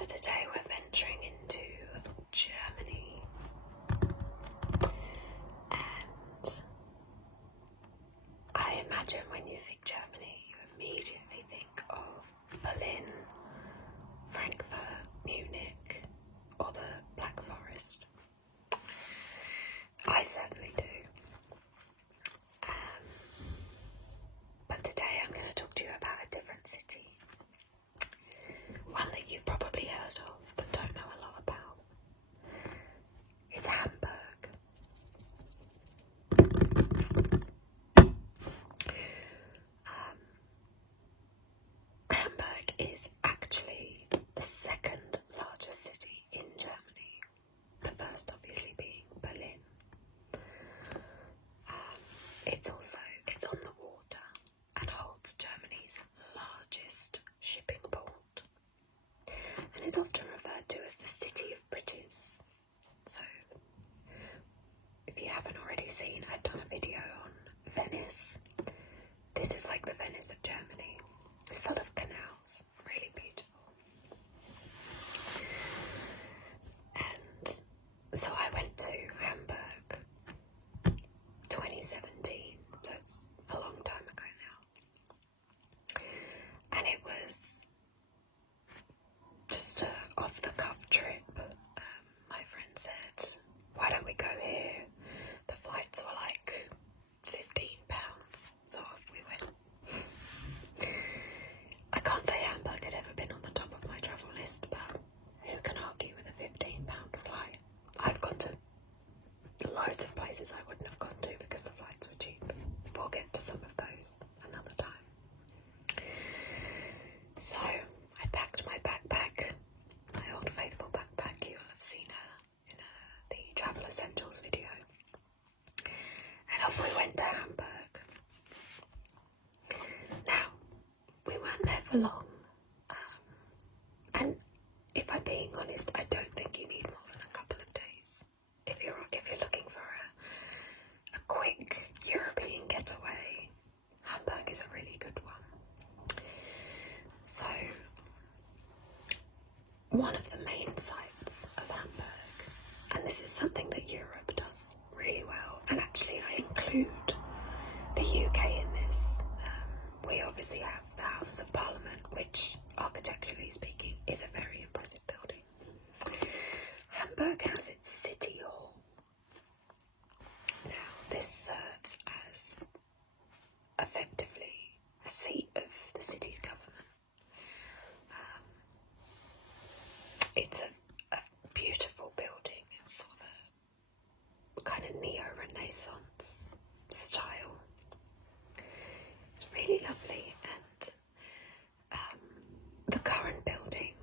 So today we're venturing into Germany, and I imagine when you think Germany, you immediately think of Berlin, Frankfurt, Munich, or the Black Forest. I certainly do. But today I'm going to talk to you about a different city. One that you've probably heard of, but don't know a lot about. It's Hamburg. Hamburg is actually the second largest city in Germany. The first obviously being Berlin. It's on the water and holds Germany's largest shipping port, and is often referred to as the City of Bridges. So, if you haven't already seen, I've done a video on Venice. This is like the Venice of Germany. It's full of canals, really beautiful. And so I went to Hamburg 2017, so it's a long time ago now. And it was just an off-the-cuff trip. My friend said, why don't we go here? The flights were like £15, so off we went. I can't say Hamburg had ever been on the top of my travel list, but who can argue with a £15 flight? I've gone to loads of places I wouldn't have gone to because the flights were cheap. We'll get to some of those another time. So I packed my backpack, my old faithful backpack. You will have seen her in the Travel Essentials video. And off we went to Hamburg. Now, we weren't there for long. And if I'm being honest, I don't think you need more than a couple of days. If you're looking for a quick European getaway, Hamburg is a really good one. So, one of the main sites of Hamburg, and this is something that Europe does really well, and actually I include the UK in this. We obviously have the Houses of Parliament, which, architecturally speaking, is a very impressive building. Hamburg has its City Hall. Now, this serves as effectively the seat of the city's government. It's a beautiful building. It's sort of a kind of neo-Renaissance style. It's really lovely, and the current building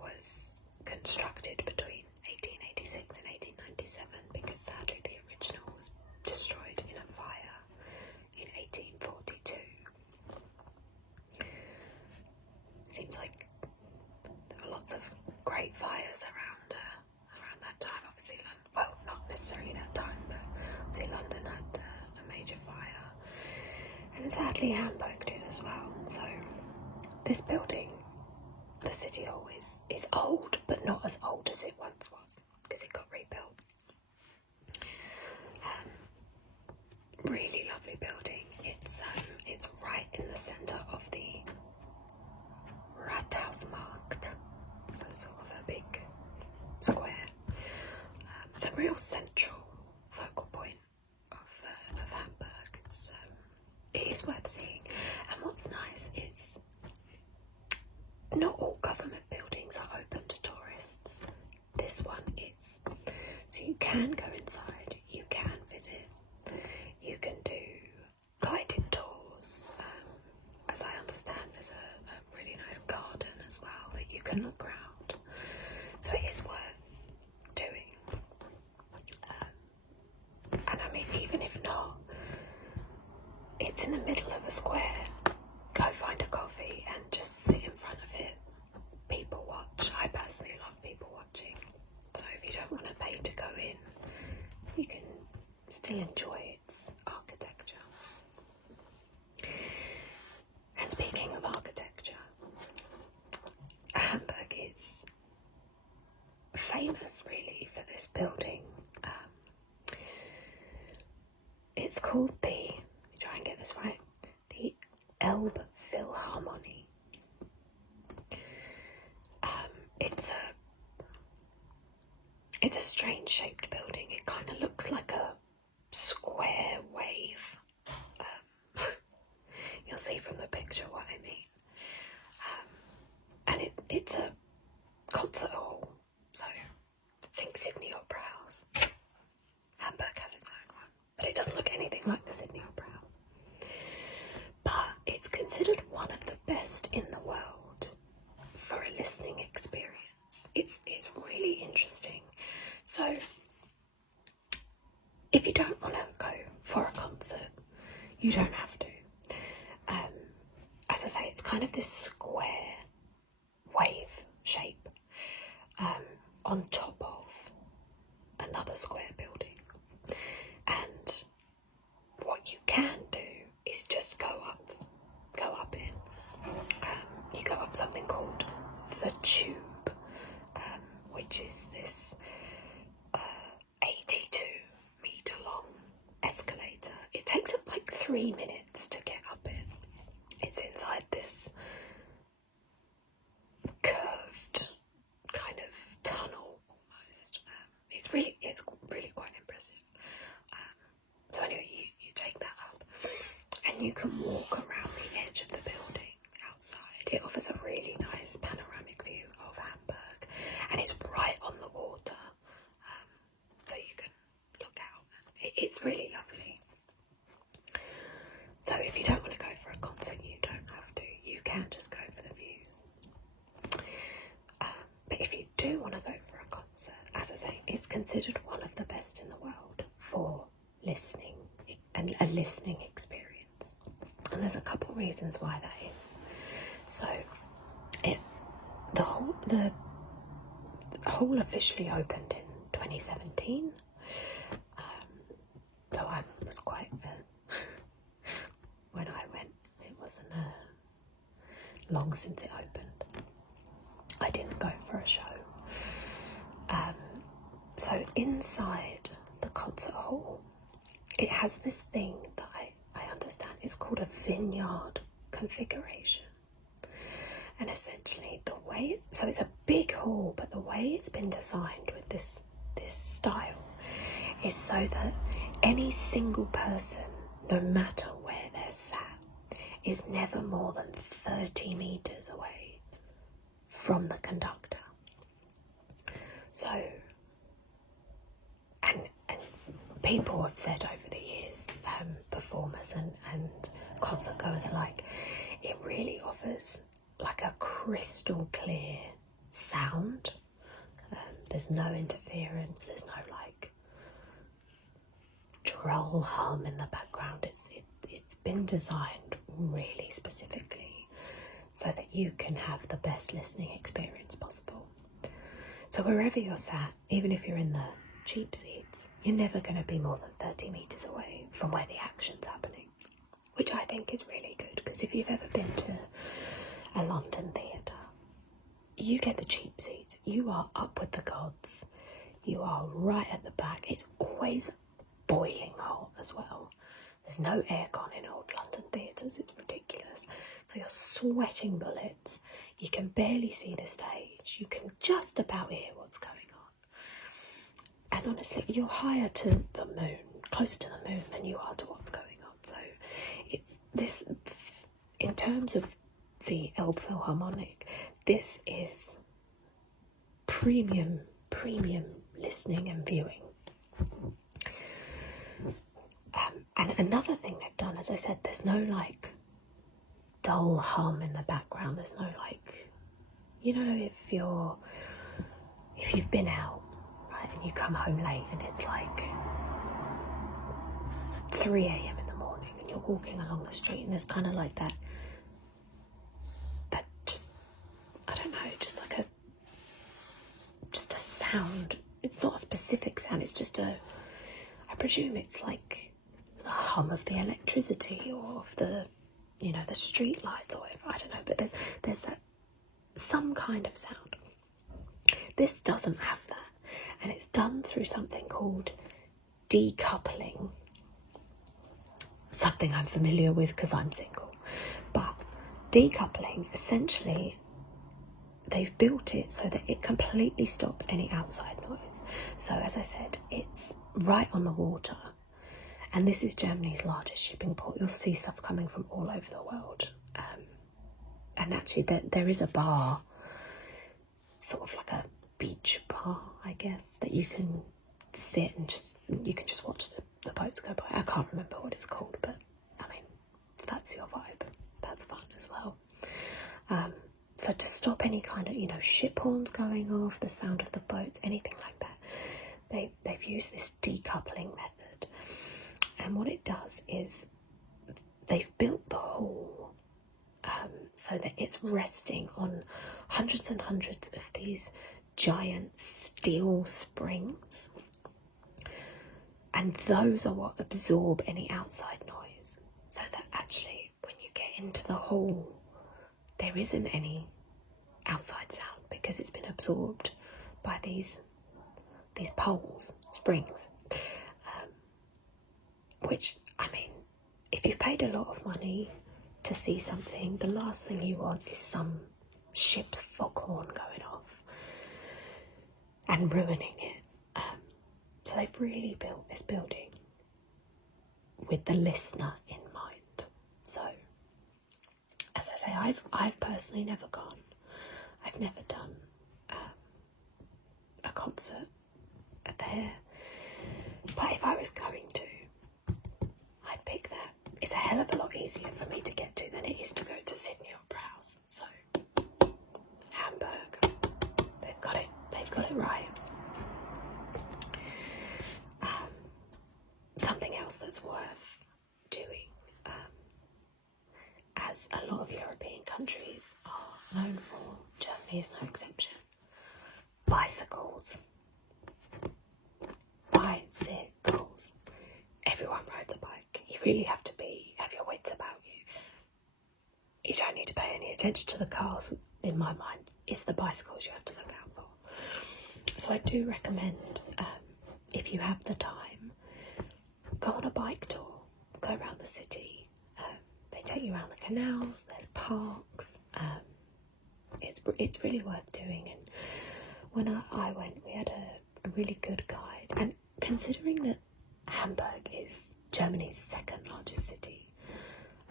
was constructed between 1886 and 1897 because sadly the original was destroyed in a fire in 1842. Seems like there were lots of great fires around that time. Obviously, well, not necessarily that time, but obviously London had a major fire, and sadly Hamburg did as well. So this building, the City Hall, is old, but not as old as it once was because it got rebuilt. Really lovely building. It's right in the centre of the Rathausmarkt, so sort of a big square. It's a real central focal point of Hamburg. It is worth seeing, and what's nice is not all government buildings are open to tourists. This one is, so you can go inside, you can visit, you can do guided tours. As I understand, there's a really nice garden as well that you can look around, so it is worth doing. And I mean, even if not, it's in the middle of a square. Go find a coffee and just sit in front of it. People watch. I personally love people watching. So if you don't want to pay to go in, you can still enjoy its architecture. And speaking of architecture, Hamburg is famous really for this building. It's called let me try and get this right, the Elbphilharmonie. It's a strange shaped building. It kind of looks like a square wave. You'll see from the picture what I mean. And it's a concert hall. So think Sydney Opera House. Hamburg has its own one, but it doesn't look anything like the Sydney Opera House. But it's considered one of the best in the world for a listening experience. It's really interesting. So if you don't want to go for a concert, you don't have to. As I say, it's kind of this square wave shape on top of another square building. And what you can do is just go up in. You go up something called the Tube, which is this 82-metre long escalator. It takes up like 3 minutes to get up it. It's inside this curved kind of tunnel almost. It's really quite impressive. So anyway, you take that up and you can walk around the edge of the building outside. It offers a really nice panoramic view of Hamburg, and it's right on the water, so you can look out. It's really lovely. So if you don't want to go for a concert, you don't have to. You can just go for the views. But if you do want to go for a concert, as I say, it's considered one of the best in the world for listening and a listening experience. And there's a couple reasons why that is. So the hall officially opened in 2017. So I was quite when I went, it wasn't long since it opened. I didn't go for a show. So inside the concert hall, it has this thing that I understand is called a vineyard configuration. And essentially it's a big hall, but the way it's been designed with this style is so that any single person, no matter where they're sat, is never more than 30 metres away from the conductor. So, and people have said over the years, performers and concert goers alike, it really offers like a crystal clear sound. There's no interference, there's no like droll hum in the background. It's been designed really specifically so that you can have the best listening experience possible. So wherever you're sat, even if you're in the cheap seats, you're never going to be more than 30 metres away from where the action's happening, which I think is really good, because if you've ever been to a London theatre, you get the cheap seats, you are up with the gods, you are right at the back. It's always boiling hot as well. There's no aircon in old London theatres, it's ridiculous. So you're sweating bullets, you can barely see the stage, you can just about hear what's going on. And honestly, you're higher to the moon, closer to the moon than you are to what's going on. So it's this, in terms of the Elbphilharmonic, this is premium listening and viewing. And another thing they've done, as I said, there's no like dull hum in the background. There's no like, you know, if you've been out, right, and you come home late and it's like 3 a.m. in the morning and you're walking along the street and there's kind of like that just, I don't know, just a sound. It's not a specific sound, it's just I presume it's like the hum of the electricity or of the, you know, the street lights or whatever, I don't know, but there's that some kind of sound. This doesn't have that, and it's done through something called decoupling. Something I'm familiar with because I'm single. But decoupling, essentially, they've built it so that it completely stops any outside noise. So as I said, it's right on the water, and this is Germany's largest shipping port. You'll see stuff coming from all over the world, and actually there is a bar, sort of like a beach bar, I guess, that you can sit and you can just watch the boats go by. I can't remember what it's called, but I mean, if that's your vibe, that's fun as well. So to stop any kind of, ship horns going off, the sound of the boats, anything like that, they've used this decoupling method. And what it does is they've built the hull so that it's resting on hundreds and hundreds of these giant steel springs. And those are what absorb any outside noise. So that actually, when you get into the hull, there isn't any outside sound because it's been absorbed by these poles, springs. Which, I mean, if you've paid a lot of money to see something, the last thing you want is some ship's foghorn going off and ruining it. So they've really built this building with the listener in mind. So, as I say, I've personally never gone. I've never done a concert there. But if I was going to, I'd pick that. It's a hell of a lot easier for me to get to than it is to go to Sydney Opera House. So, Hamburg, they've got it right. Something else that's worth doing, as a lot of European countries are known for, Germany is no exception. Bicycles. Everyone rides a bike. You really have to have your wits about you. You don't need to pay any attention to the cars, in my mind. It's the bicycles you have to look out for. So I do recommend, if you have the time, go on a bike tour. Go around the city. They take you around the canals. There's parks. It's really worth doing. And when I went, we had a really good guide. And considering that Hamburg is Germany's second largest city,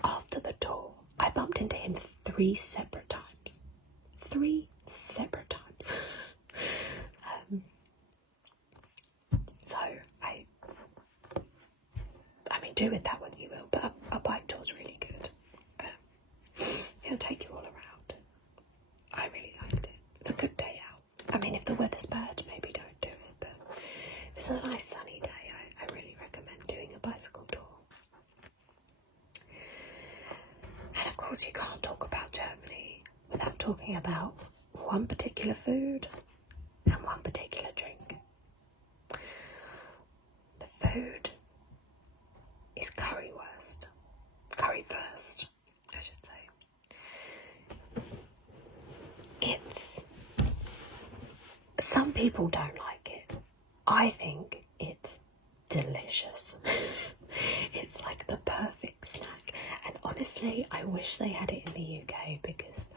after the tour, I bumped into him 3 separate times. 3 separate times. So I mean, do with that what you will, but a bike tour's really good. He'll take you all around. I really liked it. It's a good day out. I mean, if the weather's bad, maybe don't do it, but if it's a nice sunny day, I really recommend doing a bicycle tour. And of course, you can't talk about Germany without talking about one particular food and one particular drink. The food is currywurst. Currywurst, I should say. Some people don't like it. I think it's delicious. It's like the perfect snack. And honestly, I wish they had it in the UK, because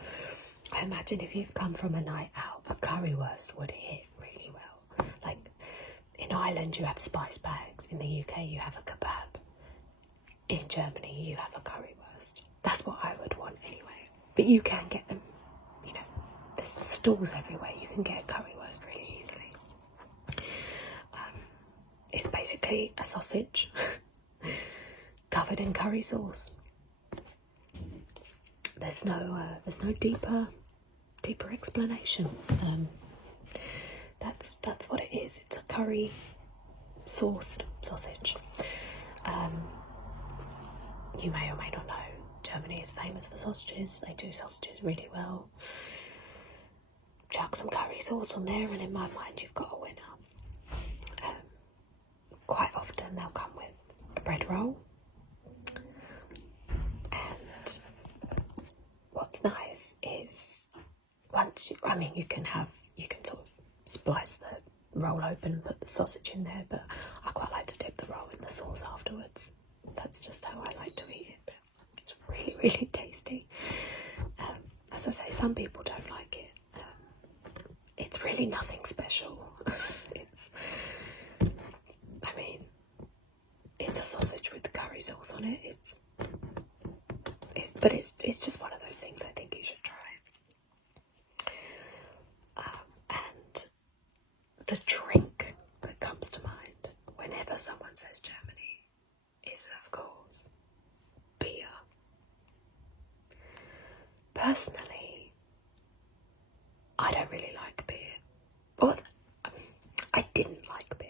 I imagine if you've come from a night out, a currywurst would hit really well. Like, in Ireland you have spice bags, in the UK you have a kebab, in Germany you have a currywurst. That's what I would want anyway. But you can get them, there's stalls everywhere. You can get currywurst really easily. It's basically a sausage covered in curry sauce. There's no deeper explanation. That's what it is. It's a curry sauced sausage. You may or may not know, Germany is famous for sausages. They do sausages really well. Chuck some curry sauce on there, and in my mind, you've got a winner. Quite often they'll come with a bread roll, and what's nice is you can sort of splice the roll open and put the sausage in there, but I quite like to dip the roll in the sauce afterwards. That's just how I like to eat it, but it's really, really tasty. As I say, some people don't like it. It's really nothing special. It's a sausage with curry sauce on it. It's just one of those things I think you should try. And the drink that comes to mind whenever someone says Germany is, of course, beer. Personally, I don't really like beer. Or I didn't like beer.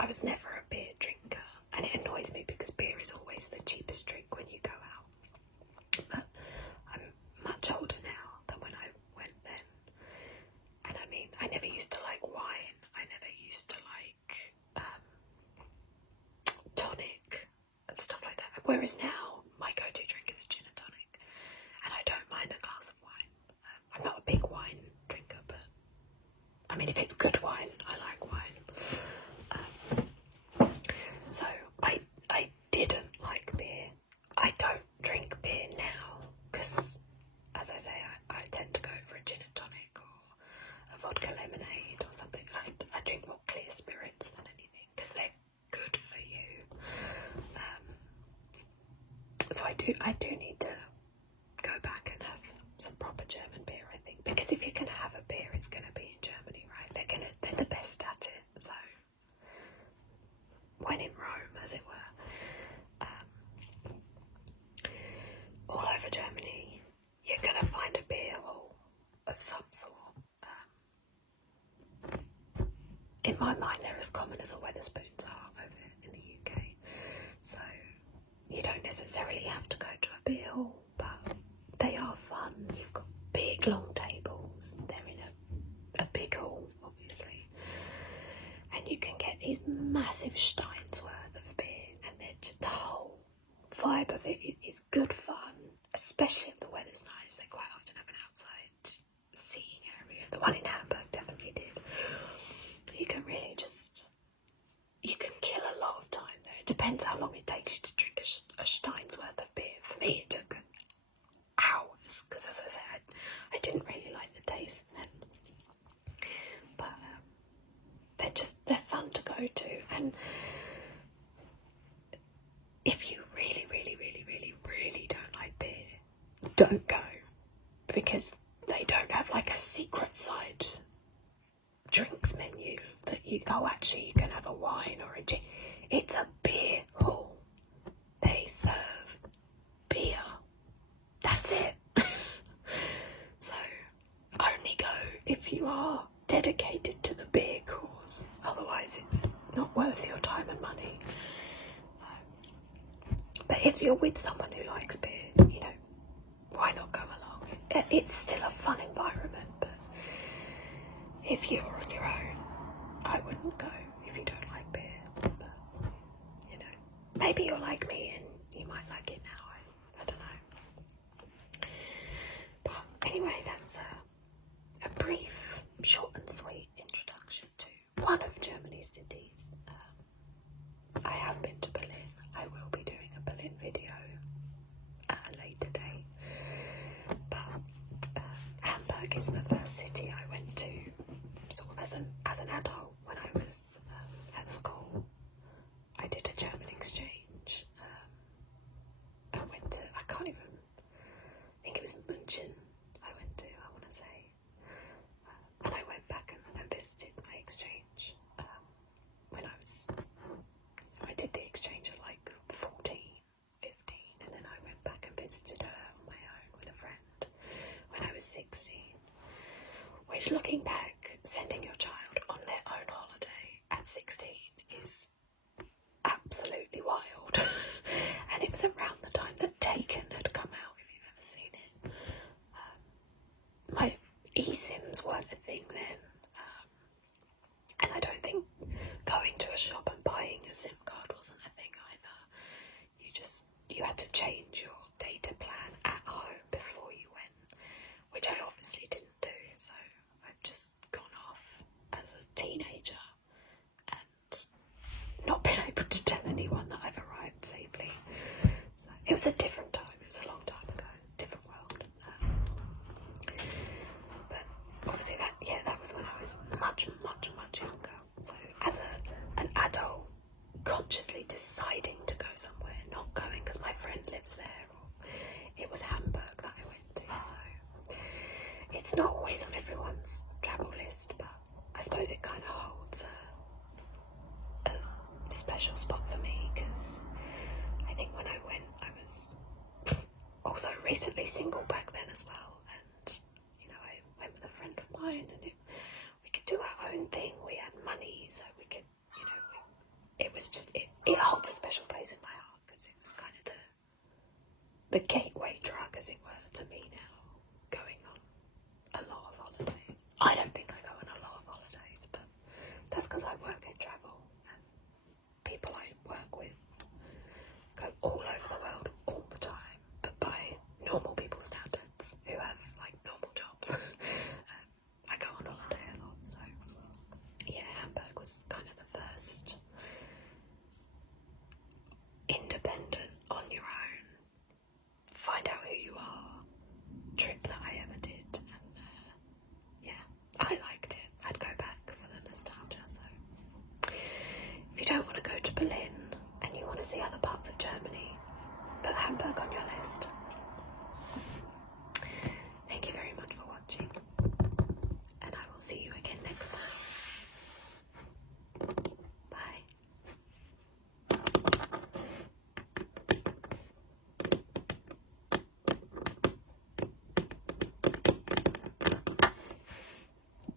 I was never a beer drinker, and it annoys me because beer is always the cheapest drink when you go out. But I'm much older now than when I went then. And I mean, I never used to like wine. I never used to like tonic and stuff like that. Whereas now, my go-to drink is gin and tonic. And I don't mind a glass of wine. I'm not a big wine drinker, but I mean, if it's good wine, I like wine. So I didn't like beer. I don't drink beer now because, as I say, I tend to go for a gin and tonic or a vodka lemonade or something. I drink more clear spirits than anything because they're good for you. So I do need to go back and have some proper German beer, I think, because if you're going to have a beer, it's going to be in Germany, right? They're the best at it. So when in Rome, as it were. All over Germany, you're going to find a beer hall of some sort. In my mind, they're as common as a Wetherspoons are over in the UK. So you don't necessarily have to go to a beer hall, but they are fun. You've got big, long tables. They're in a big hall, obviously. And you can get these massive steins worth of beer, and the whole vibe of it is good fun, especially if the weather's nice. They quite often have an outside seating area. The one in Hamburg definitely did. You can really you can kill a lot of time there. It depends how long it takes you to drink a stein's worth of beer. For me, it took hours, because as I said, I didn't really like the taste then. But they're fun to go to, and if you really, really, really, really, really don't like beer, don't go, because they don't have like a secret side drinks menu that actually you can have a wine or a gin. It's a beer hall. They serve beer. That's it. So only go if you are dedicated to the beer cause. Otherwise it's not worth your time and money. But if you're with someone who likes beer, why not go along? It's still a fun environment, but if you're on your own, I wouldn't go if you don't like beer. But, maybe you're like me and you might like it now. I don't know. But anyway, that's a brief, short and sweet introduction to one of Germany's cities. I have been to Berlin. I will be doing a Berlin video at a later date. But Hamburg is the first city I went to sort of as an adult when I was at school. I did a German exchange. I went to, I think it was München I went to, I want to say. And I went back and visited my exchange when I did the exchange at like 14, 15, and then I went back and visited her on my own with a friend when I was 16. Which, looking back, sending your child on their own holiday at 16 is absolutely wild. And it was around the time that Taken had come out, if you've ever seen it. My eSIMs weren't a thing then. And I don't think going to a shop and buying a SIM card wasn't a thing either. You had to change your data plan at home before you went, which I obviously didn't do, so I've just gone off it was a different time. It was a long time ago, different world. But obviously that was when I was much younger. So as an adult, consciously deciding to go somewhere, not going because my friend lives there, or it was Hamburg that I went to. So it's not always on everyone's travel list, but I suppose it kind of holds a special spot for me, because I think when I went, I was also recently single back then as well, and I went with a friend of mine, and we could do our own thing. We had money, so we could, it was just it holds a special place in my heart, because it was kind of the gateway drug, as it were, to me now, going on a lot of holidays. I don't think I go on a lot of holidays, but that's because I work in travel, and people I work with go all over the world all the time, but by normal people standards who have like normal jobs. I go on holiday a lot, so yeah, Hamburg was kind of the first independent, on your own, find out who you are trip that I ever did, and yeah, I liked it. I'd go back for the nostalgia. So if you don't want to go to Berlin and you want to see other parts of Germany, put Hamburg on your list.